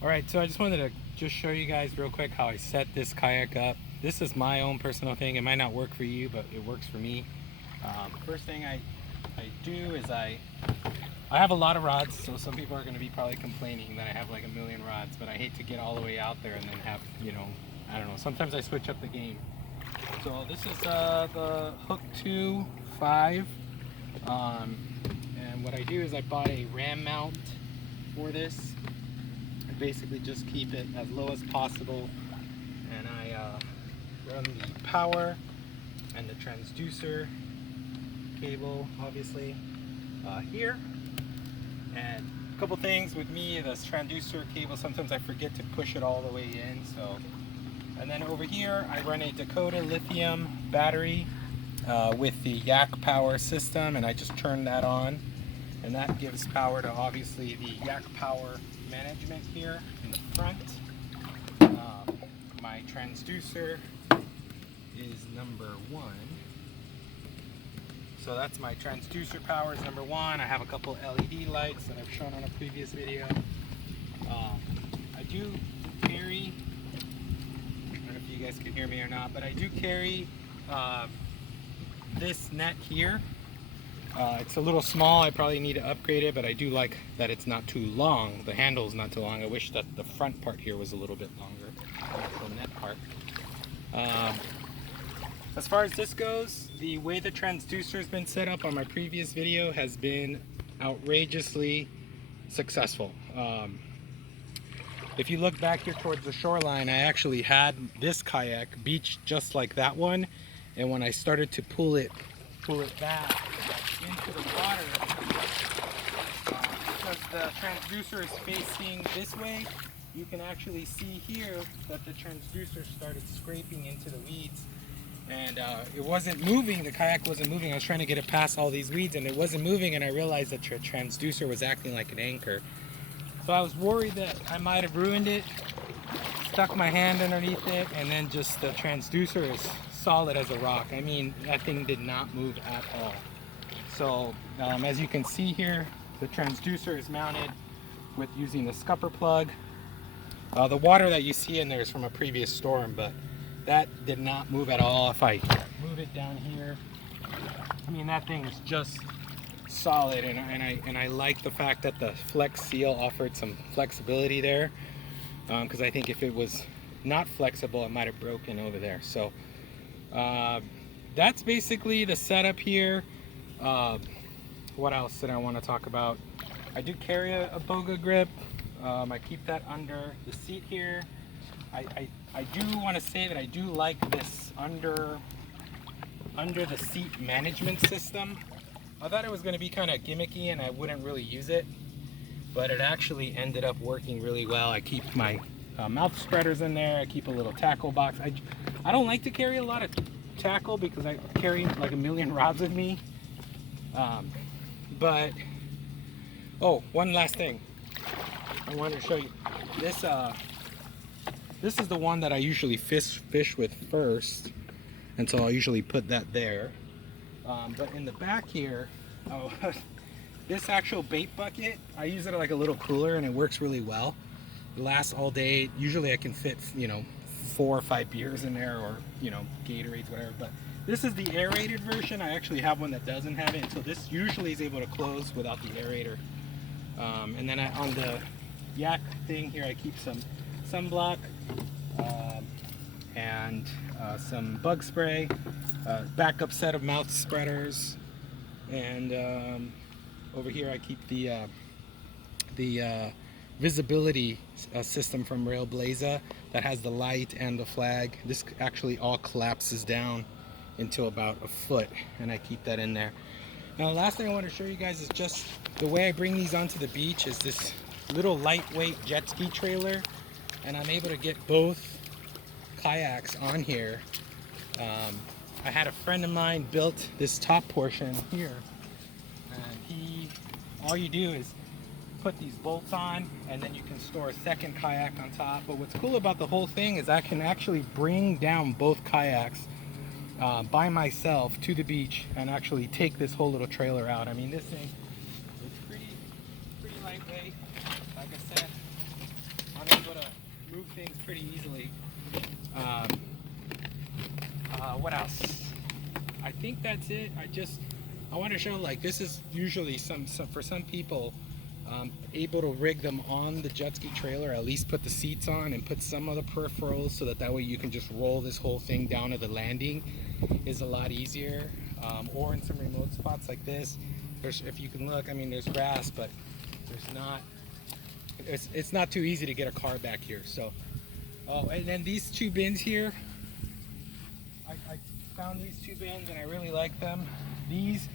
Alright, so I just wanted to just show you guys real quick how I set this kayak up. This is my own personal thing. It might not work for you, but it works for me. First thing I do is I have a lot of rods, so some people are going to be probably complaining that I have like a million rods, but I hate to get all the way out there and then have, I don't know, sometimes I switch up the game. So this is the Hook 2 5, and what I do is I bought a ram mount for this. I basically just keep it as low as possible, and I run the power and the transducer cable obviously here. And a couple things with me, this transducer cable, sometimes I forget to push it all the way in, so. And then over here I run a Dakota lithium battery with the Yak power system, and I just turn that on, and that gives power to obviously the Yak power management here in the front. My transducer is number 1. So that's my transducer power is number 1. I have a couple LED lights that I've shown on a previous video. I do carry, I don't know if you guys can hear me or not, but I do carry this net here. It's a little small. I probably need to upgrade it, but I do like that it's not too long. The handle is not too long. I wish that the front part here was a little bit longer, the net part. As far as this goes, the way the transducer has been set up on my previous video has been outrageously successful. If you look back here towards the shoreline, I actually had this kayak beached just like that one, and when I started to pull it back into the water, because the transducer is facing this way, you can actually see here that the transducer started scraping into the weeds, and it wasn't moving. The kayak wasn't moving. I was trying to get it past all these weeds, and it wasn't moving, and I realized that your transducer was acting like an anchor. So I was worried that I might have ruined it, stuck my hand underneath it, and then just the transducer is solid as a rock. I mean, that thing did not move at all. So as you can see here, the transducer is mounted with using the scupper plug. The water that you see in there is from a previous storm, but that did not move at all. If I move it down here, I mean, that thing is just solid, and I like the fact that the Flex Seal offered some flexibility there, because I think if it was not flexible, it might have broken over there. So that's basically the setup here. What else did I want to talk about? I do carry a Boga grip. I keep that under the seat here. I do want to say that I do like this under the seat management system. I thought it was going to be kind of gimmicky and I wouldn't really use it, but it actually ended up working really well. I keep my mouth spreaders in there. I keep a little tackle box. I don't like to carry a lot of tackle because I carry like a million rods with me. But oh, one last thing I wanted to show you. This is the one that I usually fish with first, and so I'll usually put that there. But in the back here, this actual bait bucket, I use it like a little cooler, and it works really well. It lasts all day. Usually I can fit, 4 or 5 beers in there, or, Gatorades, whatever. But this is the aerated version. I actually have one that doesn't have it, so this usually is able to close without the aerator. And then on the Yak thing here, I keep some sunblock and some bug spray, backup set of mouth spreaders, and over here I keep the visibility system from Railblaza that has the light and the flag. This actually all collapses down into about a foot, and I keep that in there. Now the last thing I want to show you guys is just the way I bring these onto the beach is this little lightweight jet ski trailer, and I'm able to get both kayaks on here. I had a friend of mine built this top portion here, and all you do is put these bolts on, and then you can store a second kayak on top. But what's cool about the whole thing is I can actually bring down both kayaks by myself to the beach and actually take this whole little trailer out. I mean, this thing is pretty lightweight. Like I said, on the things pretty easily. What else? I think that's it. I want to show, like, this is usually some for some people able to rig them on the jet ski trailer, at least put the seats on and put some of the peripherals so that way you can just roll this whole thing down to the landing is a lot easier. Or in some remote spots like this, if you can look, I mean, there's grass, but it's not too easy to get a car back here. So, and then these two bins here, I found these two bins and I really like them. These,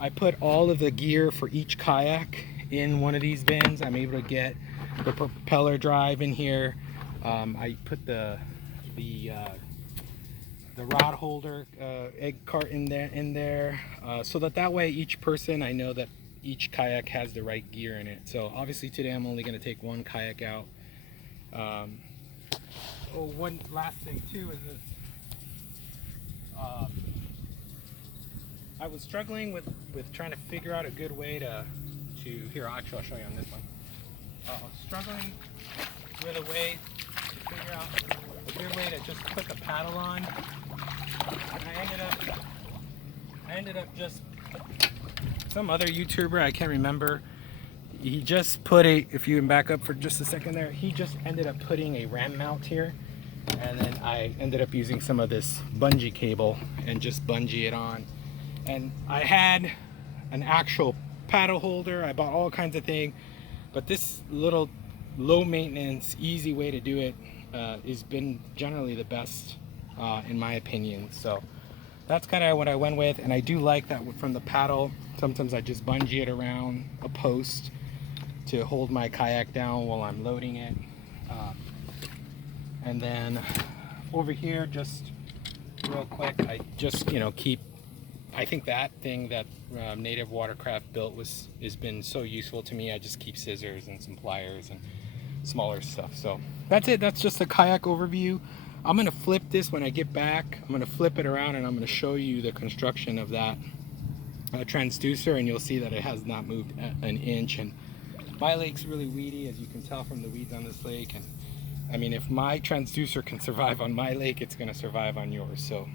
I put all of the gear for each kayak in one of these bins. I'm able to get the propeller drive in here. I put the rod holder egg cart in there, so that way each person, I know that each kayak has the right gear in it. So obviously today I'm only going to take one kayak out. One last thing too is this. I was struggling with trying to figure out a good way to here, actually I'll show you on this one. I was struggling with a way to figure out a good way to just put the paddle on, and I ended up just, some other YouTuber, I can't remember, he just put if you can back up for just a second there, he just ended up putting a ram mount here, and then I ended up using some of this bungee cable and just bungee it on. And I had an actual paddle holder, I bought all kinds of things, but this little low maintenance, easy way to do it has been generally the best in my opinion. So that's kind of what I went with, and I do like that from the paddle. Sometimes I just bungee it around a post to hold my kayak down while I'm loading it. And then over here, just real quick, I just keep, I think that thing that Native Watercraft built has been so useful to me. I just keep scissors and some pliers and smaller stuff. So that's it. That's just a kayak overview. I'm going to flip this when I get back. I'm going to flip it around and I'm going to show you the construction of that transducer, and you'll see that it has not moved an inch. And my lake's really weedy, as you can tell from the weeds on this lake. And I mean, if my transducer can survive on my lake, it's going to survive on yours. So